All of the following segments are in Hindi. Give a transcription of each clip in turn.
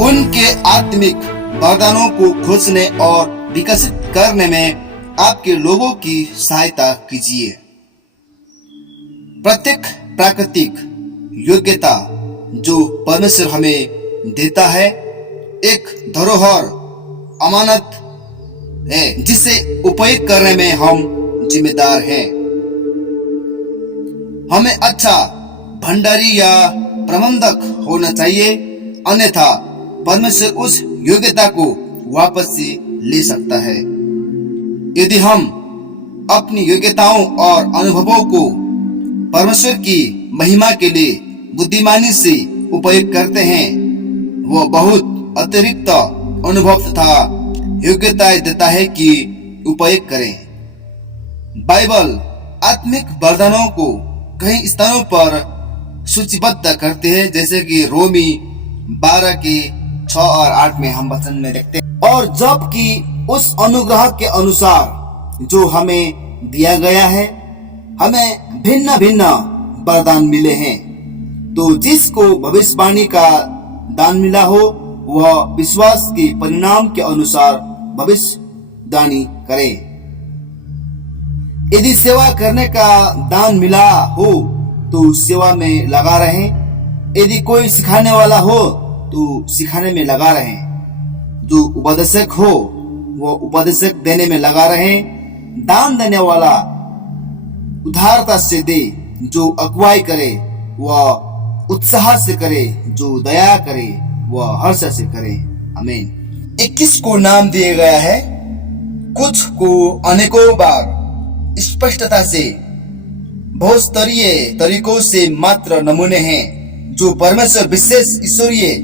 उनके आत्मिक वरदानों को खोजने और विकसित करने में आपके लोगों की सहायता कीजिए। प्रत्येक प्राकृतिक योग्यता जो परमेश्वर हमें देता है एक धरोहर अमानत है जिसे उपयोग करने में हम जिम्मेदार हैं। हमें अच्छा भंडारी या प्रबंधक होना चाहिए, अन्यथा परमेश्वर उस योग्यता को वापस से ले सकता है। यदि हम अपनी योग्यताओं और अनुभवों को परमेश्वर की महिमा के लिए बुद्धिमानी से उपयोग करते हैं, वो बहुत अतिरिक्त अनुभव तथा योग्यता देता है कि उपयोग करें। बाइबल आत्मिक वरदानों को कई स्थानों पर सूचीबद्ध करते हैं, जैसे कि रोमी 12 के 6 और 8 में हम वचन में देखते हैं। और जबकि उस अनुग्रह के अनुसार जो हमें दिया गया है, हमें भिन्न भिन्न वरदान मिले हैं, तो जिसको भविष्यवाणी का दान मिला हो वह विश्वास के परिणाम के अनुसार भविष्यवाणी करे। यदि सेवा करने का दान मिला हो तो सेवा में लगा रहें। यदि कोई सिखाने वाला हो तो सिखाने में लगा रहें। जो उपदेशक हो वो उपदेशक देने में लगा रहें। दान देने वाला उदारता से दे, जो अगुवाई करे वह उत्साह से करे, जो दया करे वह हर्ष से करे। आमीन। 21 को नाम दिया गया है, कुछ को अनेकों बार स्पष्टता से बहुस्तरीय तरीकों से मात्र नमूने हैं जो परमेश्वर विशेष ईश्वरीय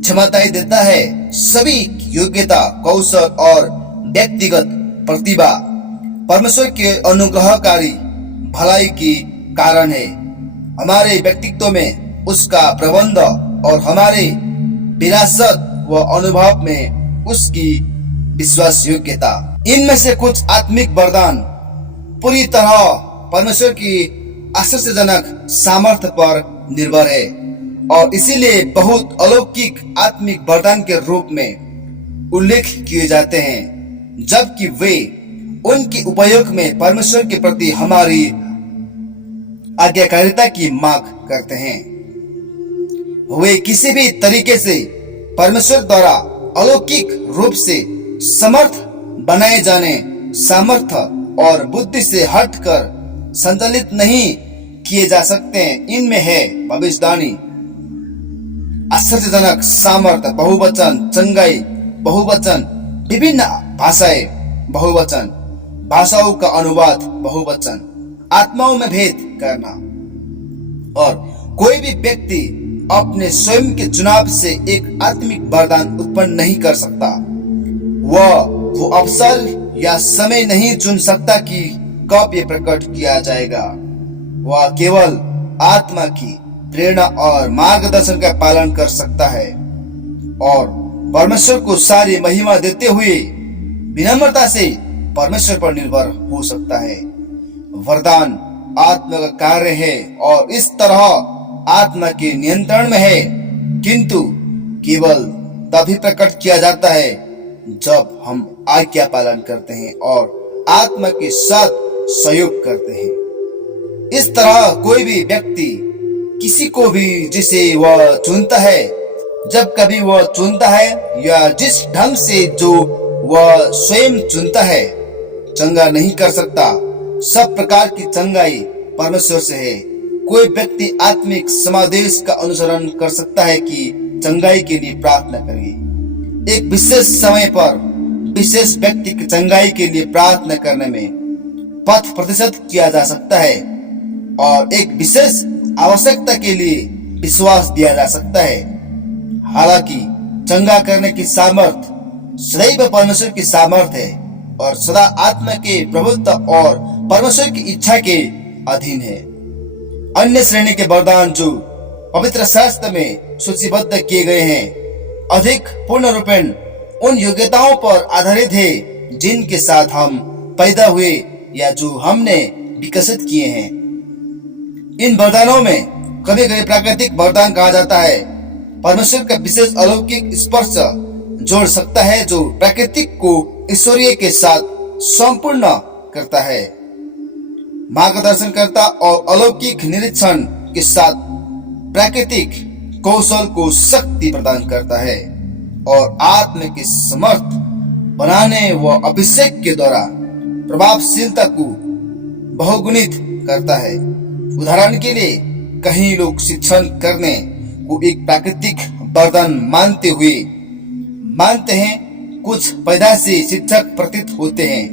क्षमताएं देता है। सभी योग्यता, कौशल और व्यक्तिगत प्रतिभा परमेश्वर के अनुग्रहकारी भलाई की कारण है। हमारे व्यक्तित्व में उसका प्रबंध और हमारे विरासत व अनुभव में उसकी विश्वास योग्यता। इनमें से कुछ आत्मिक वरदान पूरी तरह परमेश्वर की आश्चर्यजनक सामर्थ्य पर निर्भर है और इसीलिए बहुत अलौकिक आत्मिक वरदान के रूप में उल्लेख किए जाते हैं, जबकि वे उनके उपयोग में परमेश्वर के प्रति हमारी आज्ञाकारिता की मांग करते हैं। वे किसी भी तरीके से परमेश्वर द्वारा अलौकिक रूप से समर्थ बनाए जाने सामर्थ्य और बुद्धि से हटकर संचालित नहीं किए जा सकते हैं। इनमें है भविष्यवाणी, आश्चर्यजनक सामर्थ्य, बहुवचन, चंगाई, बहुवचन, विभिन्न भाषाएं, बहुवचन, भाषाओं का अनुवाद, बहुवचन, आत्माओं में भेद करना। और कोई भी व्यक्ति अपने स्वयं के चुनाव से एक आत्मिक वरदान उत्पन्न नहीं कर सकता। वो अवसर या समय नहीं चुन सकता कि कब ये प्रकट किया जाएगा। वह केवल आत्मा की प्रेरणा और मार्गदर्शन का पालन कर सकता है और परमेश्वर को सारी महिमा देते हुए विनम्रता से परमेश्वर पर निर्भर हो सकता है। वरदान आत्मा का कार्य है और इस तरह आत्मा के नियंत्रण में है, किंतु केवल तभी प्रकट किया जाता है जब हम आज्ञा पालन करते हैं और आत्मा के साथ सहयोग करते हैं। इस तरह कोई भी व्यक्ति किसी को भी जिसे वह चुनता है, जब कभी वह चुनता है या जिस ढंग से जो वह स्वयं चुनता है, चंगा नहीं कर सकता। सब प्रकार की चंगाई परमेश्वर से है। कोई व्यक्ति आत्मिक समादेश का अनुसरण कर सकता है कि चंगाई के लिए प्रार्थना करे। एक विशेष समय पर विशेष व्यक्ति की चंगाई के लिए प्रार्थना करने में पथ प्रतिशत किया जा सकता है और एक विशेष आवश्यकता के लिए विश्वास दिया जा सकता है। हालांकि चंगा करने की सामर्थ सदैव परमेश्वर की सामर्थ है और सदा आत्मा के प्रभुत्व और परमेश्वर की इच्छा के अधीन है। अन्य श्रेणी के वरदान जो पवित्र शास्त्र में सूचीबद्ध किए गए हैं, अधिक पूर्ण रूपेण उन योग्यताओं पर आधारित है जिनके साथ हम पैदा हुए या जो हमने विकसित किए हैं। इन वरदानों में कभी कभी प्राकृतिक वरदान कहा जाता है परमेश्वर का विशेष अलौकिक स्पर्श जोड़ सकता है, जो प्राकृतिक को ईश्वरीय के साथ संपूर्ण करता है। मार्गदर्शन करता और अलौकिक निरीक्षण के साथ प्राकृतिक कौशल को शक्ति प्रदान करता है और आत्म के समर्थ बनाने व अभिषेक के द्वारा प्रभावशीलता को बहुगुणित करता है। उदाहरण के लिए, कई लोग शिक्षण करने को एक प्राकृतिक वरदान मानते हैं। कुछ पैदाइशी शिक्षक प्रतीत होते हैं।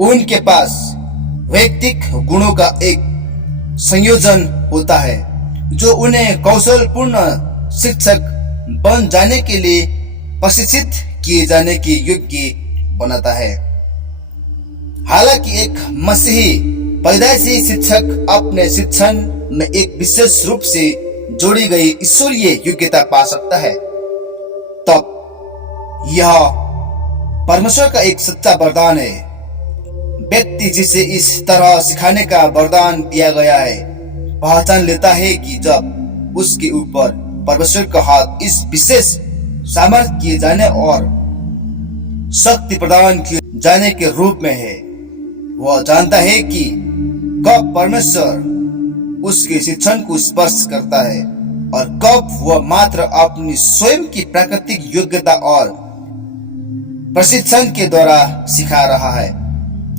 उनके पास वैयक्तिक गुणों का एक संयोजन होता है जो उन्हें कौशलपूर्ण शिक्षक बन जाने के लिए प्रशिक्षित किए जाने के योग्य बनाता है। हालांकि एक मसीही पैदाइशी शिक्षक अपने शिक्षण में एक विशेष रूप से जोड़ी गई ईश्वरीय योग्यता पा सकता है, तब यह परमेश्वर का एक सच्चा वरदान है। व्यक्ति जिसे इस तरह सिखाने का वरदान दिया गया है पहचान लेता है कि जब उसके ऊपर परमेश्वर का हाथ इस विशेष सामर्थ्य किए जाने और शक्ति प्रदान किए जाने के रूप में है, वह जानता है कि कब परमेश्वर उसके शिक्षण को स्पर्श करता है और कब वह मात्र अपनी स्वयं की प्राकृतिक योग्यता और प्रशिक्षण के द्वारा सिखा रहा है।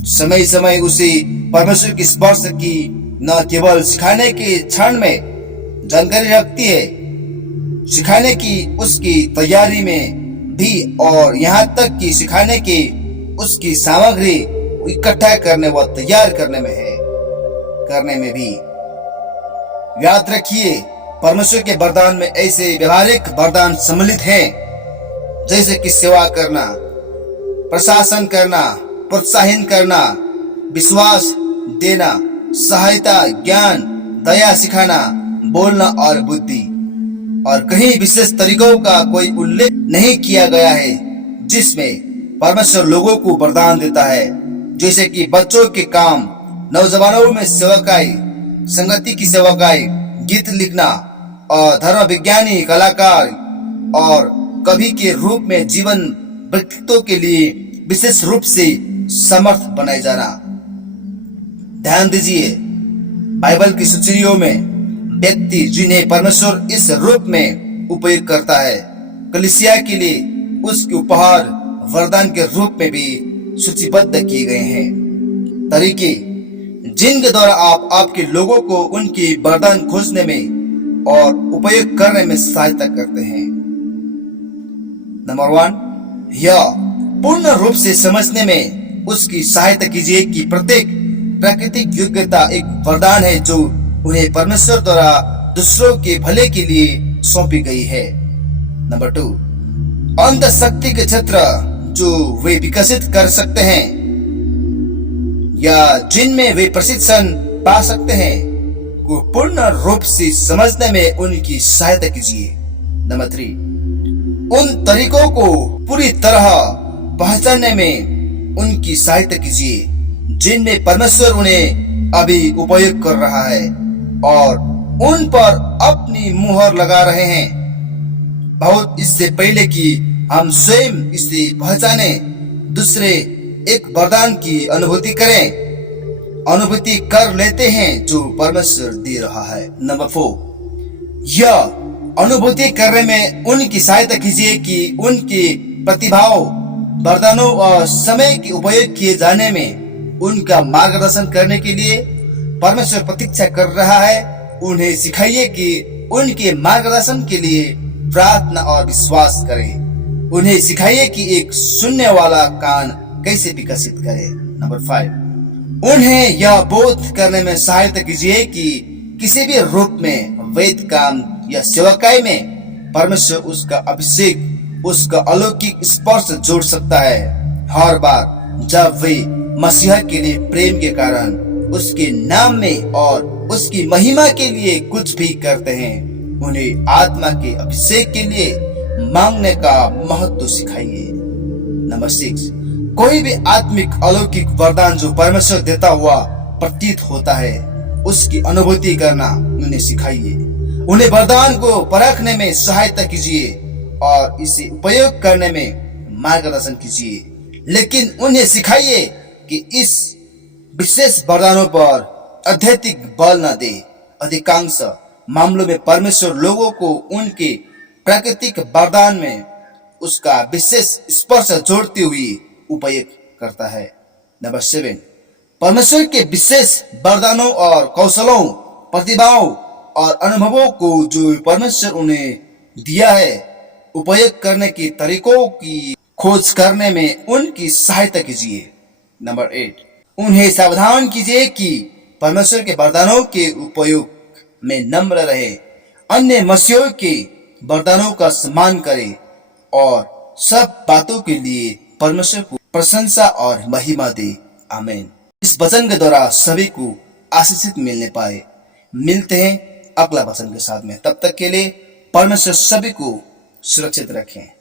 समय समय उसे परमेश्वर की स्पर्श की न केवल सिखाने के क्षण में जानकारी रखती है, सिखाने की उसकी तैयारी में भी और यहाँ तक कि सिखाने की उसकी सामग्री इकट्ठा करने व तैयार करने में भी। याद रखिए, परमेश्वर के वरदान में ऐसे व्यवहारिक वरदान सम्मिलित हैं जैसे कि सेवा करना, प्रशासन करना, प्रोत्साहन करना, विश्वास देना, सहायता, ज्ञान, दया सिखाना, बोलना और बुद्धि। और कहीं विशेष तरीकों का कोई उल्लेख नहीं किया गया है जिसमें परमेश्वर लोगों को वरदान देता है, जैसे कि बच्चों के काम, नौजवानों में सेवकाई, संगति की सेवकाई, गीत लिखना और धर्म विज्ञानी, कलाकार और कवि के रूप में जीवन व्यक्तित्व के लिए विशेष रूप से समर्थ बनाए जाना। ध्यान दीजिए, बाइबल की सूचियों में व्यक्ति जिन्हें परमेश्वर इस रूप में उपयोग करता है, कलीसिया के लिए उसके उपहार वरदान के रूप में भी सूचीबद्ध किए गए हैं। तरीके जिनके द्वारा आप आपके लोगों को उनकी वरदान खोजने में और उपयोग करने में सहायता करते हैं। नंबर 1, यह पूर्ण रूप से समझने में उसकी सहायता कीजिए कि प्रत्येक प्राकृतिक योग्यता एक वरदान है जो उन्हें परमेश्वर द्वारा दूसरों के भले के लिए सौंपी गई है। नंबर 2, अंत शक्ति के क्षेत्र जो वे विकसित कर सकते हैं या जिनमें वे प्रशिक्षण पा सकते हैं को पूर्ण रूप से समझने में उनकी सहायता कीजिए। नंबर 3, उन तरीकों को पूरी तरह पहचानने में उनकी सहायता कीजिए जिनमें परमेश्वर उन्हें अभी उपयोग कर रहा है और उन पर अपनी मुहर लगा रहे हैं, बहुत इससे पहले कि हम स्वयं इसे पहचाने। दूसरे एक वरदान की अनुभूति कर लेते हैं जो परमेश्वर दे रहा है। नंबर 4, यह अनुभूति करने में उनकी सहायता कीजिए कि उनकी प्रतिभाओं, वरदानों और समय के उपयोग किए जाने में उनका मार्गदर्शन करने के लिए परमेश्वर प्रतीक्षा कर रहा है। उन्हें सिखाइए कि उनके मार्गदर्शन के लिए प्रार्थना और विश्वास करें। उन्हें सिखाइए कि एक सुनने वाला कान कैसे विकसित करें। नंबर 5, उन्हें यह बोध करने में सहायता कीजिए कि किसी भी रूप में वैध काम या सेवकाई में परमेश्वर उसका अभिषेक, उसका अलौकिक स्पर्श जोड़ सकता है। हर बार जब वे मसीहा के लिए प्रेम के कारण उसके नाम में और उसकी महिमा के लिए कुछ भी करते हैं, उन्हें आत्मा के अभिषेक के लिए मांगने का महत्व सिखाइए। नंबर 6, कोई भी आत्मिक अलौकिक वरदान जो परमेश्वर देता हुआ प्रतीत होता है उसकी अनुभूति करना उन्हें सिखाइए। उन्हें वरदान को परखने में सहायता कीजिए और इसे उपयोग करने में मार्गदर्शन कीजिए। लेकिन उन्हें सिखाइए कि इस विशेष वरदानों पर अत्यधिक बल न दे। अधिकांश मामलों में परमेश्वर लोगों को उनके प्राकृतिक वरदान में उसका विशेष स्पर्श जोड़ते हुए उपयोग करता है। नंबर 7, परमेश्वर के विशेष वरदानों और कौशलों, प्रतिभाओं और अनुभवों को जो परमेश्वर उन्हें दिया है, उपयोग करने के तरीकों की खोज करने में उनकी सहायता कीजिए। नंबर 8, उन्हें सावधान कीजिए कि परमेश्वर के वरदानों के उपयोग में नम्र रहे, अन्य मसीहों के वरदानों का सम्मान करे और सब बातों के लिए परमेश्वर को प्रशंसा और महिमा दे। आमीन। इस वचन के द्वारा सभी को आशीषित मिलने पाए। मिलते हैं अगला वचन के साथ में। तब तक के लिए परमेश्वर सभी को सुरक्षित रखें।